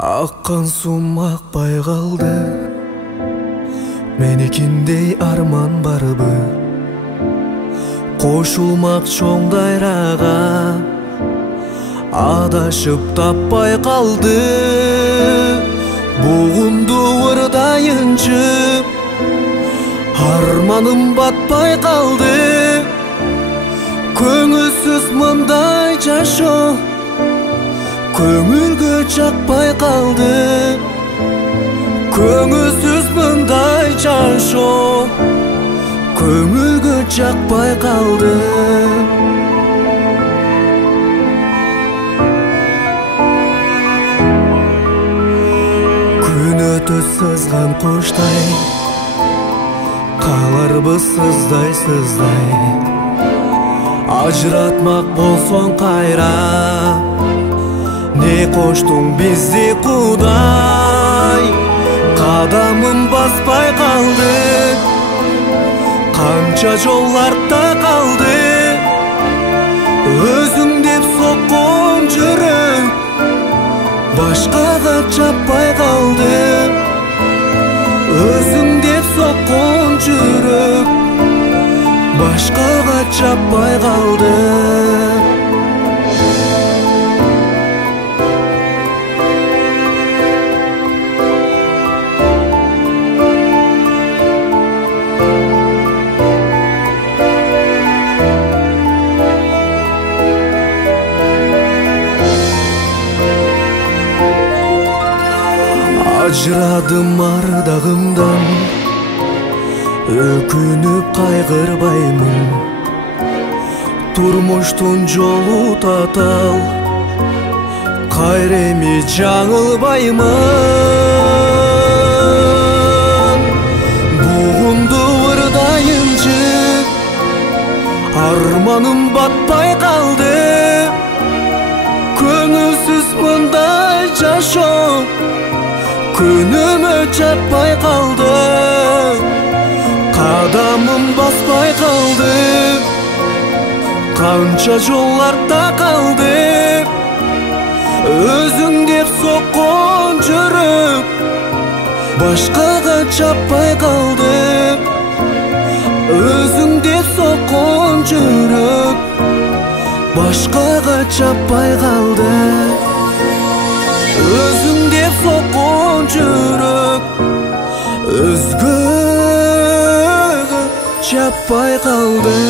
Аккан сум акпай калды, меникиндей арман барбы? Кошулмак чоң дайрага, адашып таппай калды. Бугунду ырдайынчы, арманым батпай калды. Көңүлсүз мындай жашоо көңүлгө чакпай калды. Көңүлсүз мындай жашоо көңүлгө чакпай калды. Күн өтө сызган куштай, каларбыз сыздай. Ажыратмак болсоң кайра, не коштуң бизди Кудай? Кадамым баспай калды, канча жол артта калды. Өзүң деп соккон жүрөк башкага чаппай калды. Өзүң деп соккон жүрөк башкага чаппай калды. Ажырадым ардагымдан, өкүнүп кайгырбаймын. Турмуштун жолу татал, кайра эми жаңылбаймын. Бугунду ырдайынчы, арманым батпай калды. Көңүлсүз мындай жашоо күнүмө чаппай калды. Кадамым баспай калды, канча жол артта калды. Өзүң деп соккон жүрөк башкага чаппай калды. Өзүң деп соккон жүрөк башкага чаппай калды. Өзүң деп соккон жүрөк өзгөгө чаппай калды.